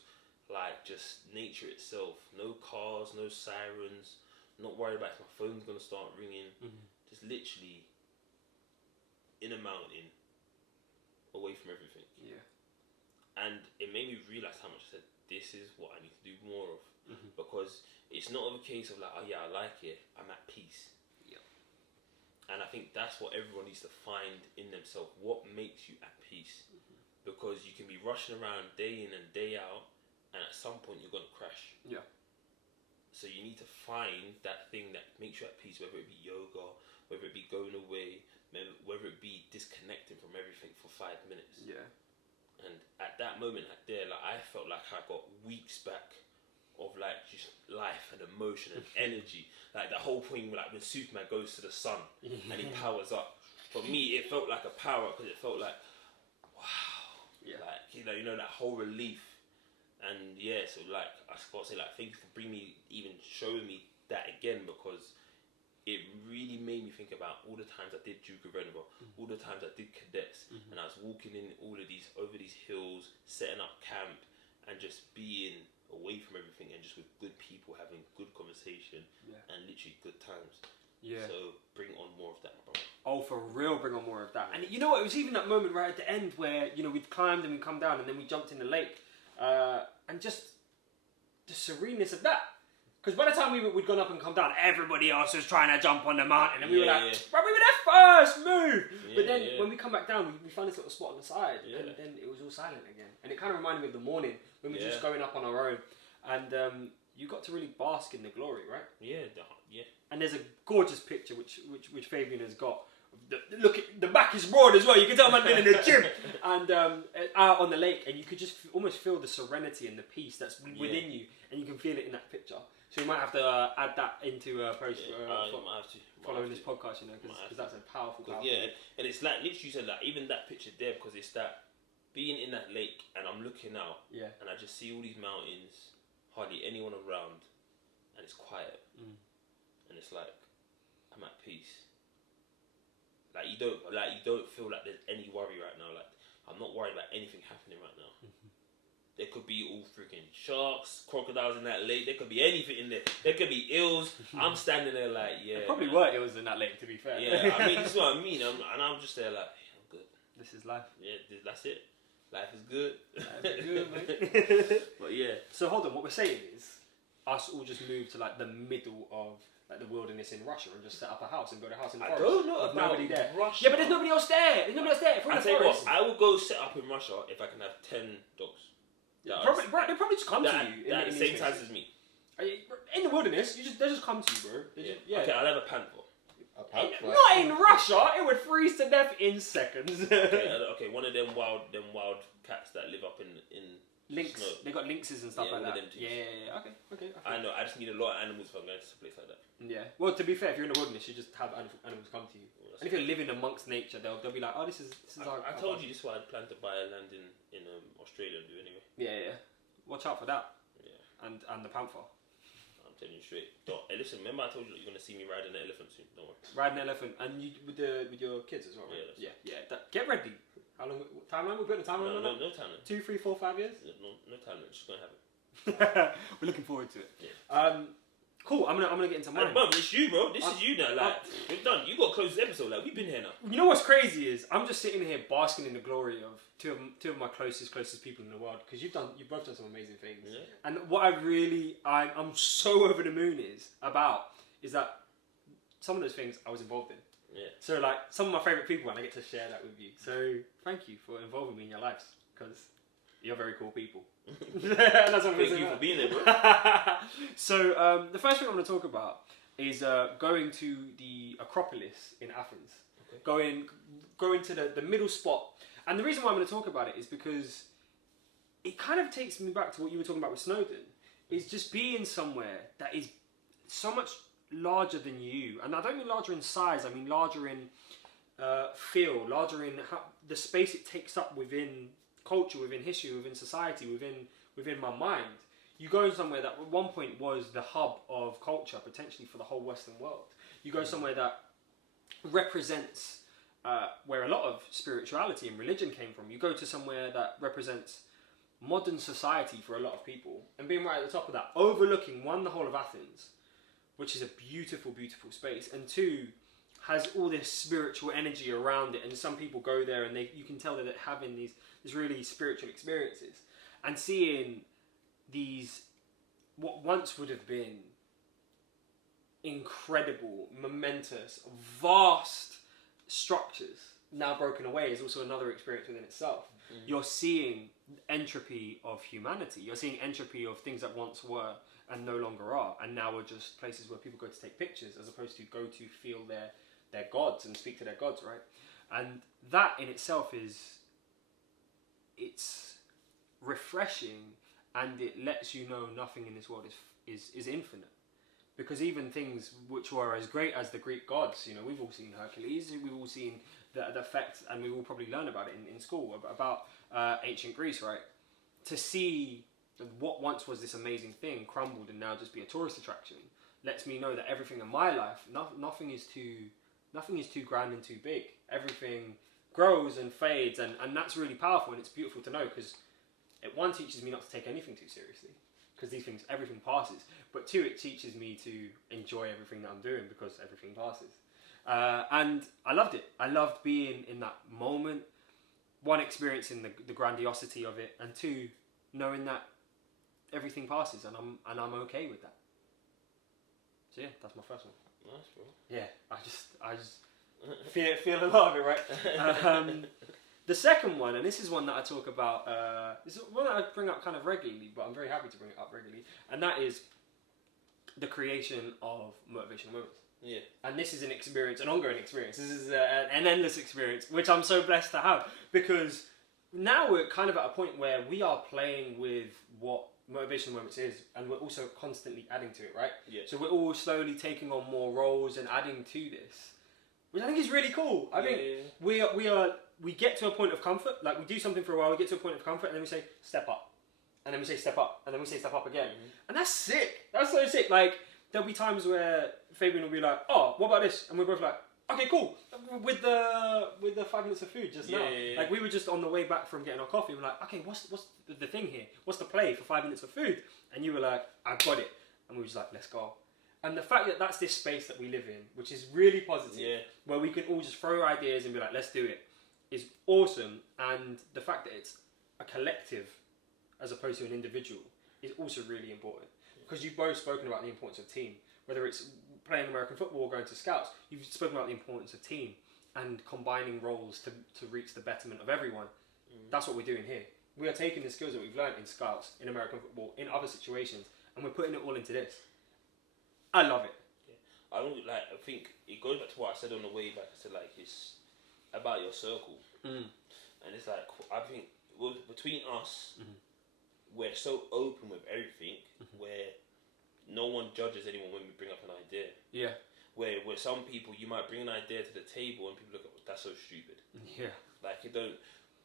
like, just nature itself. No cars, no sirens, not worried about if my phone's going to start ringing. Just literally in a mountain, away from everything. Yeah. And it made me realise how much I said, this is what I need to do more of. Because it's not a case of like, oh yeah, I like it, I'm at peace. Yeah. And I think that's what everyone needs to find in themselves. What makes you at peace? Because you can be rushing around day in and day out, and at some point you're going to crash. Yeah. So you need to find that thing that makes you at peace, whether it be yoga, whether it be going away, whether it be disconnecting from everything for 5 minutes. Yeah. And at that moment, like there, like I felt like I got weeks back of like just life and emotion and energy. Like the whole point, like when Superman goes to the sun and he powers up. For me, it felt like a power because it felt like, wow, like you know that whole relief. And yeah, so like I gotta say, like thank you for showing me that again, because it really made me think about all the times I did Duke of Edinburgh, all the times I did cadets, and I was walking in over these hills, setting up camp, and just being away from everything and just with good people, having good conversation, and literally good times. Yeah. So bring on more of that, bro. Oh, for real, bring on more of that. And you know what? It was even that moment right at the end where, you know, we'd climbed and we'd come down and then we jumped in the lake. And just the sereneness of that. Because by the time we'd gone up and come down, everybody else was trying to jump on the mountain. And we were like, bro, we were there first, move! But then when we come back down, we found this little spot on the side. And then it was all silent again. And it kind of reminded me of the morning when we were just going up on our own. And you got to really bask in the glory, right? Yeah. And there's a gorgeous picture which Fabian has got. Look, the back is broad as well. You can tell man been in the gym. And out on the lake, and you could just almost feel the serenity and the peace that's within you, and you can feel it in that picture. So you might have to add that into a post following this podcast, you know, because that's a powerful. Yeah, and it's like literally you said, like even that picture there, because it's that being in that lake, and I'm looking out, and I just see all these mountains, hardly anyone around, and it's quiet, and it's like I'm at peace. Like you don't feel like there's any worry right now. Like I'm not worried about anything happening right now. There could be all freaking sharks, crocodiles in that lake. There could be anything in there. There could be eels. I'm standing there like, There probably were eels in that lake, to be fair. Yeah, I mean, this is what I mean. I'm just there like, hey, I'm good. This is life. Yeah, that's it. Life is good. Life is good, mate. But yeah. So hold on, what we're saying is, us all just moved to like the middle of like the wilderness in Russia and just set up a house and build a house in the forest. I don't know with about nobody there. Russia. Yeah, but there's nobody else there. There's nobody else there. If we're in I the tell you forest, what, I will go set up in Russia if I can have 10 dogs. they'll probably just come to you at the same time size as me. In the wilderness, they just come to you, bro. Okay, I'll have a panther. Not in Russia. It would freeze to death in seconds. Okay, one of them wild cats that live up in lynx. snow. They got lynxes and stuff like that. Them too. Yeah. Okay. I know. I just need a lot of animals if I'm going to a place like that. Yeah. Well, to be fair, if you're in the wilderness, you just have animals come to you. And if you're living amongst nature, they'll be like, oh, this is our. I told you this is why I plan to buy a land in Australia and do anyway. Yeah. Watch out for that. Yeah. And the panther. I'm telling you straight. Hey, listen. Remember I told you that you're going to see me riding an elephant soon. Don't worry. Riding an elephant, and you with your kids as well, right? Yeah. Get ready. How long timeline? We're putting a timeline on that? No timeline. 2, 3, 4, 5 years. No timeline. It's just going to happen. We're looking forward to it. Yeah. Cool. I'm gonna get into mine. Mum, it's you, bro. This is you now. Like, we're done. You got to close this episode. Like, we've been here now. You know what's crazy is I'm just sitting here basking in the glory of two of my closest people in the world, because you've both done some amazing things. Yeah. And what I'm so over the moon is that some of those things I was involved in. Yeah. So like some of my favourite people, and I get to share that with you. So thank you for involving me in your lives, because you're very cool people. That's what Thank you for being there, bro. So the first thing I'm going to talk about is going to the Acropolis in Athens. Okay. Going to the middle spot. And the reason why I'm going to talk about it is because it kind of takes me back to what you were talking about with Snowden. Is just being somewhere that is so much larger than you. And I don't mean larger in size, I mean larger in feel, larger in the space it takes up within culture, within history, within society, within my mind. You go somewhere that at one point was the hub of culture, potentially for the whole Western world. You go somewhere that represents where a lot of spirituality and religion came from. You go to somewhere that represents modern society for a lot of people, and being right at the top of that, overlooking one, the whole of Athens, which is a beautiful, beautiful space, and two, has all this spiritual energy around it, and some people go there and you can tell that they're having these really spiritual experiences, and seeing these what once would have been incredible, momentous, vast structures now broken away is also another experience within itself. Mm-hmm. You're seeing entropy of humanity. You're seeing entropy of things that once were and no longer are, and now are just places where people go to take pictures as opposed to go to feel their gods and speak to their gods, right? And that in itself it's refreshing, and it lets you know nothing in this world is infinite. Because even things which were as great as the Greek gods, you know, we've all seen Hercules, we've all seen the effect, and we will probably learn about it in school, about ancient Greece, right? To see what once was this amazing thing crumbled and now just be a tourist attraction lets me know that everything in my life, nothing is too grand and too big. Everything grows and fades, and that's really powerful, and it's beautiful to know, because it, one, teaches me not to take anything too seriously, because everything passes, but two, it teaches me to enjoy everything that I'm doing, because everything passes. And I loved it. I loved being in that moment, one, experiencing the grandiosity of it, and two, knowing that everything passes, and I'm okay with that. So yeah, that's my first one. Nice, bro. Yeah, I just feel a lot of it, right? The second one, and this is one that I talk about, this is one that I bring up kind of regularly, but I'm very happy to bring it up regularly, and that is the creation of motivational moments. Yeah. And this is an experience, an ongoing experience. This is an endless experience, which I'm so blessed to have, because now we're kind of at a point where we are playing with what motivational moments is, and we're also constantly adding to it, right? Yeah. So we're all slowly taking on more roles and adding to this, which I think is really cool. I think we get to a point of comfort, like we do something for a while, we get to a point of comfort, and then we say step up, and then we say step up, and then we say step up again, and that's sick. That's so sick. Like there'll be times where Fabian will be like, "Oh, what about this?" and we're both like, "Okay, cool." With the 5 minutes of food just now, like we were just on the way back from getting our coffee. We're like, "Okay, what's the thing here? What's the play for 5 minutes of food?" And you were like, "I got it," and we were just like, "Let's go." And the fact that that's this space that we live in, which is really positive, where we can all just throw ideas and be like, "Let's do it," is awesome. And the fact that it's a collective as opposed to an individual is also really important, because you've both spoken about the importance of team, whether it's playing American football or going to scouts. You've spoken about the importance of team and combining roles to reach the betterment of everyone. That's what we're doing here. We are taking the skills that we've learned in scouts, in American football, in other situations, and we're putting it all into this. I love it. Yeah. I think it goes back to what I said on the way back. I said it's about your circle, and it's like, I think between us, we're so open with everything, where no one judges anyone when we bring up an idea. Yeah. Where some people, you might bring an idea to the table and people look at, that's so stupid. Yeah. Like you don't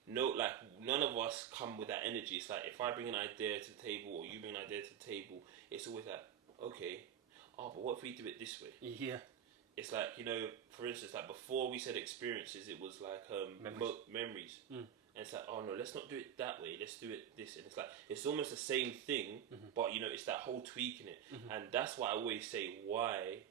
know, like none of us come with that energy. It's like if I bring an idea to the table or you bring an idea to the table, it's always like, okay, but what if we do it this way? Yeah. it's like, you know, for instance, like before we said experiences, it was like memories. And it's like, oh no, let's not do it that way. Let's do it this. And it's like, it's almost the same thing, but you know, it's that whole tweaking it. And that's why I always say why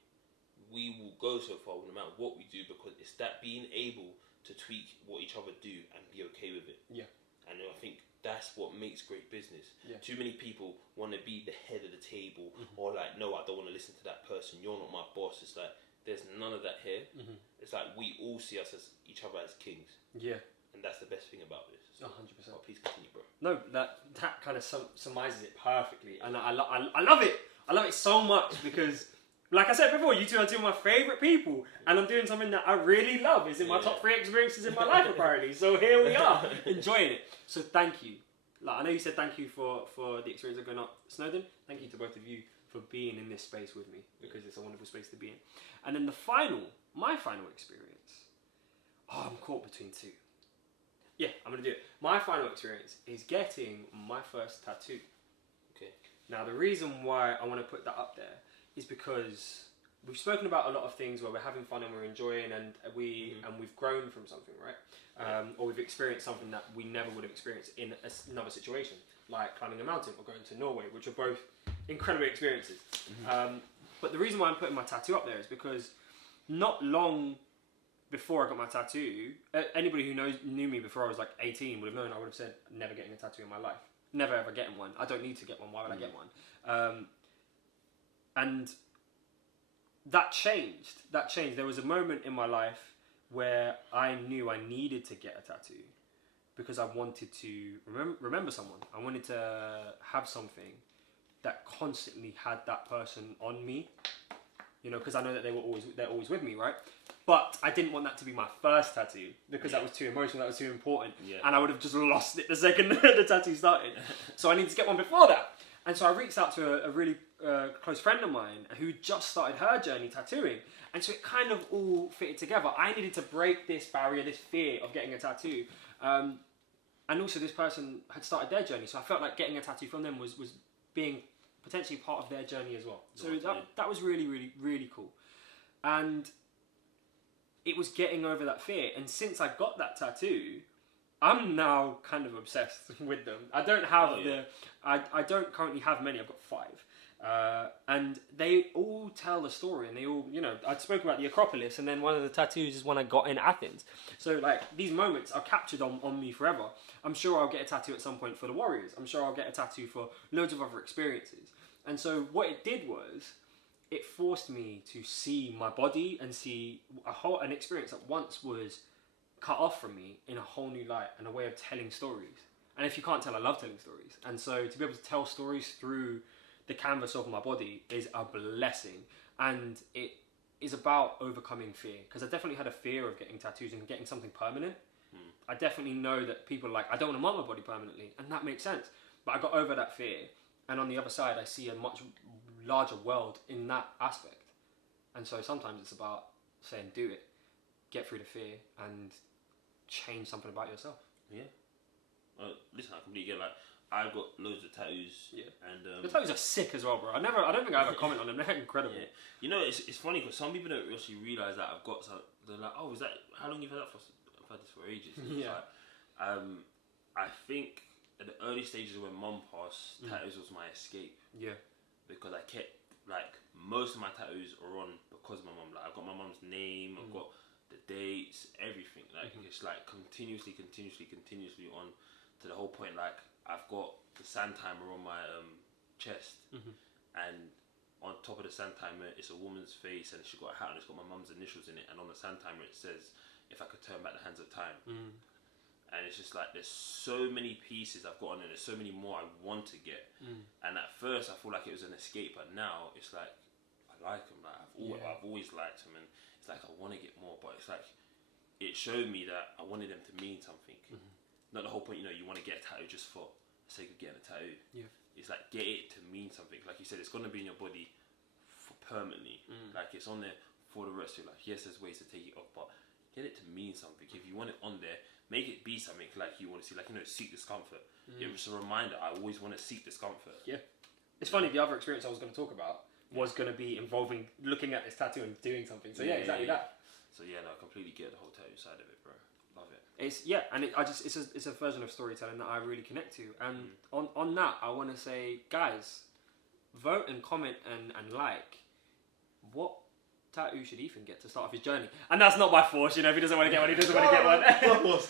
we will go so far no matter what we do, because it's that being able to tweak what each other do and be okay with it. Yeah. And I think that's what makes great business. Yeah. Too many people want to be the head of the table, or like, no, I don't want to listen to that person. You're not my boss. It's like, there's none of that here. It's like we all see us as each other as kings. Yeah. And that's the best thing about this. So, 100%. Oh, please continue, bro. No, that kind of summarizes it perfectly, and I love it. I love it so much because, like I said before, you two are two of my favorite people, and I'm doing something that I really love. It's in my top 3 experiences in my life, apparently. So here we are, enjoying it. So thank you. Like, I know you said thank you for the experience of going up Snowdon. Thank you to both of you for being in this space with me, because it's a wonderful space to be in. And then my final experience. Oh, I'm caught between two. Yeah, I'm going to do it. My final experience is getting my first tattoo. Okay. Now, the reason why I want to put that up there is because we've spoken about a lot of things where we're having fun and we're enjoying, and we've grown from something, right? Or we've experienced something that we never would have experienced in another situation, like climbing a mountain or going to Norway, which are both incredible experiences. But the reason why I'm putting my tattoo up there is because not long before I got my tattoo, anybody who knew me before I was like 18 would have known I would have said never getting a tattoo in my life. Never ever getting one. I don't need to get one. Why would I get one? And that changed. There was a moment in my life where I knew I needed to get a tattoo because I wanted to remember someone. I wanted to have something that constantly had that person on me. You know, because I know that they're always with me, right? But I didn't want that to be my first tattoo because that was too emotional, that was too important. Yeah. And I would have just lost it the second the tattoo started. So I needed to get one before that. And so I reached out to a really close friend of mine who just started her journey tattooing. And so it kind of all fitted together. I needed to break this barrier, this fear of getting a tattoo. And also this person had started their journey. So I felt like getting a tattoo from them was being potentially part of their journey as well. So that was really, really, really cool. And it was getting over that fear. And since I got that tattoo, I'm now kind of obsessed with them. I don't have I don't currently have many. I've got 5. And they all tell the story, and they all, you know, I spoke about the Acropolis, and then one of the tattoos is one I got in Athens. So like these moments are captured on me forever. I'm sure I'll get a tattoo at some point for the Warriors. I'm sure I'll get a tattoo for loads of other experiences. And so what it did was, it forced me to see my body and see an experience that once was cut off from me in a whole new light and a way of telling stories. And if you can't tell, I love telling stories. And so to be able to tell stories through the canvas of my body is a blessing. And it is about overcoming fear. Because I definitely had a fear of getting tattoos and getting something permanent. I definitely know that people are like, I don't want to mark my body permanently. And that makes sense. But I got over that fear. And on the other side, I see a much larger world in that aspect. And so sometimes it's about saying, do it. Get through the fear and change something about yourself. Yeah. Listen, I completely get, like, I've got loads of tattoos. Yeah. And the tattoos are sick as well, bro. I don't think I ever comment on them. They're incredible. Yeah. You know, it's funny because some people don't actually realise that I've got some. They're like, oh, is that, how long you've had that for? I've had this for ages. Yeah. Like, I think at the early stages when Mum passed, tattoos was my escape. Yeah. Because I kept, like, most of my tattoos are on because of my mum. Like, I've got my mum's name, I've got the dates, everything. Like, it's like continuously on to the whole point. Like, I've got the sand timer on my chest, and on top of the sand timer, it's a woman's face, and she's got a hat, and it's got my mum's initials in it. And on the sand timer, it says, "If I could turn back the hands of time." And it's just like, there's so many pieces I've got on there, there's so many more I want to get. And at first I feel like it was an escape, but now it's like, I like them. Like, I've always liked them, and it's like, I want to get more, but it's like, it showed me that I wanted them to mean something. Not the whole point, you know, you want to get a tattoo just for the sake of getting a tattoo. Yeah. It's like, get it to mean something. Like you said, it's going to be in your body for permanently. Like, it's on there for the rest of your life. Yes, there's ways to take it off, but get it to mean something. If you want it on there, make it be something like you want to see, like, you know, seek discomfort. It was a reminder, I always want to seek discomfort. Yeah. It's funny, the other experience I was going to talk about was going to be involving looking at this tattoo and doing something. So yeah, exactly that. So yeah, no, I completely get the whole tattoo side of it, bro. Love it. It's it's a version of storytelling that I really connect to. And on that, I want to say, guys, vote and comment and like. What tattoo should Ethan get to start off his journey? And that's not by force, you know. If he doesn't want to get one, he doesn't want to get one. Let's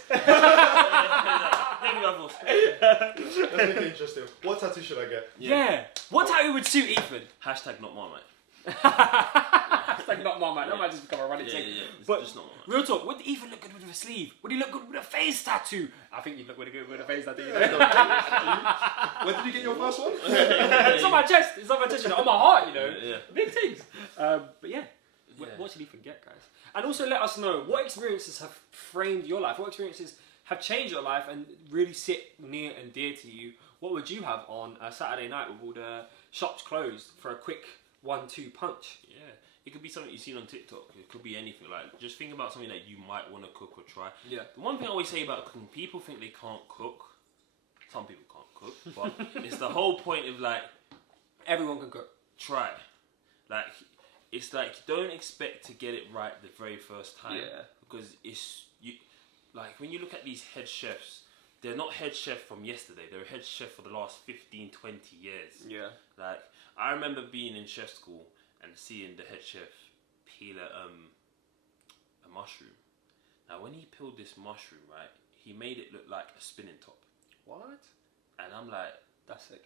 make it interesting. What tattoo should I get? Yeah. What tattoo would suit Ethan? Hashtag not Marmite. Hashtag not Marmite. That might just become a running thing. But just not Marmite. real talk, would Ethan look good with a sleeve? Would he look good with a face tattoo? I think you'd look really good with a face tattoo. You know? When did you get your first one? It's on my chest. It's on my chest. You know, on my heart. You know, big things. But yeah. What should Ethan get, guys? And also let us know what experiences have framed your life. What experiences have changed your life and really sit near and dear to you. What would you have on a Saturday night with all the shops closed for a quick 1-2 punch? Yeah, it could be something you've seen on TikTok. It could be anything. Like, just think about something that you might want to cook or try. Yeah. The one thing I always say about cooking, people think they can't cook. Some people can't cook, but it's the whole point of like, everyone can cook. Try. Like, it's like, don't expect to get it right the very first time. Yeah. Because like, when you look at these head chefs, they're not head chef from yesterday. They're a head chef for the last 15, 20 years. Yeah. Like, I remember being in chef school and seeing the head chef peel a mushroom. Now, when he peeled this mushroom, right, he made it look like a spinning top. What? And I'm like, that's sick.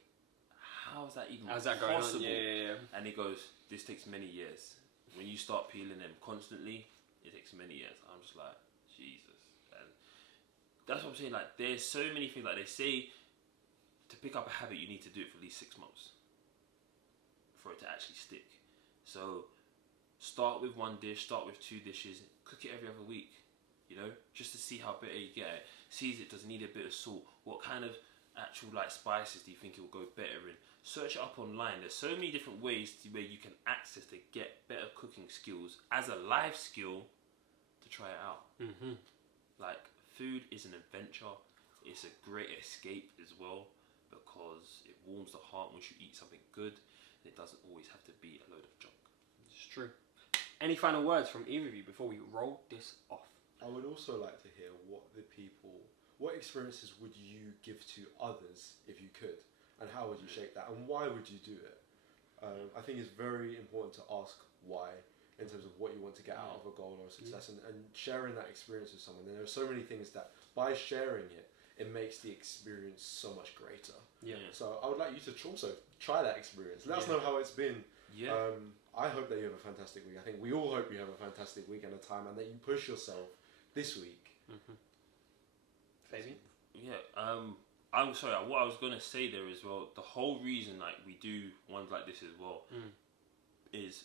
How is that even How's that possible? going on? Yeah. And he goes, this takes many years. When you start peeling them constantly, it takes many years. I'm just like, Jesus. And that's what I'm saying. Like, there's so many things. Like, they say to pick up a habit, you need to do it for at least 6 months for it to actually stick. So start with 1 dish, start with 2 dishes, cook it every other week, you know, just to see how better you get it. See it, does it need a bit of salt? What kind of actual like spices do you think it will go better in? Search it up online. There's so many different ways where you can access to get better cooking skills as a life skill to try it out. Mm-hmm. Like, food is an adventure. It's a great escape as well because it warms the heart once you eat something good. And it doesn't always have to be a load of junk. It's true. Any final words from either of you before we roll this off? I would also like to hear what experiences would you give to others if you could? And how would you shape that? And why would you do it? I think it's very important to ask why in terms of what you want to get out of a goal or a success, and sharing that experience with someone. And there are so many things that by sharing it, it makes the experience so much greater. Yeah. So I would like you to also try that experience. Let us know how it's been. Yeah. I hope that you have a fantastic week. I think we all hope you have a fantastic week and a time, and that you push yourself this week. Mm-hmm. Fabian? Yeah. I'm sorry. What I was gonna say there as well. The whole reason like we do ones like this as well is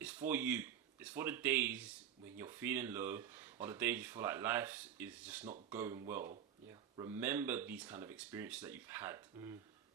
it's for you. It's for the days when you're feeling low, or the days you feel like life is just not going well. Yeah. Remember these kind of experiences that you've had,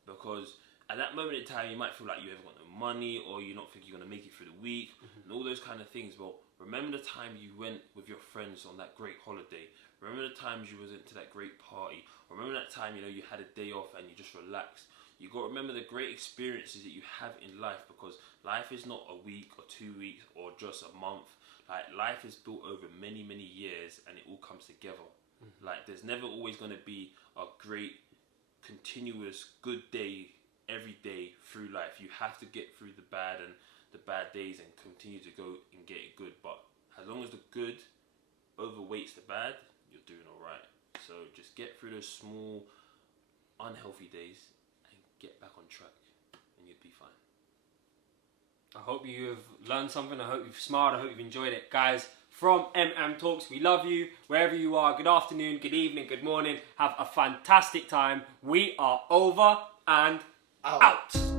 because at that moment in time you might feel like you haven't got no money, or you not think you're gonna make it through the week, and all those kind of things. Well, remember the time you went with your friends on that great holiday. Remember the times you went to that great party. Remember that time, you know, you had a day off and you just relaxed. You got to remember the great experiences that you have in life, because life is not a week or 2 weeks or just a month. Like, life is built over many, many years, and it all comes together. Like, there's never always going to be a great, continuous, good day every day through life. You have to get through the bad days and continue to go and get it good. But as long as the good overweights the bad, you're doing all right. So just get through those small, unhealthy days and get back on track, and you'd be fine. I hope you have learned something. I hope you've smiled. I hope you've enjoyed it. Guys, from Talks, we love you. Wherever you are, good afternoon, good evening, good morning. Have a fantastic time. We are over and out.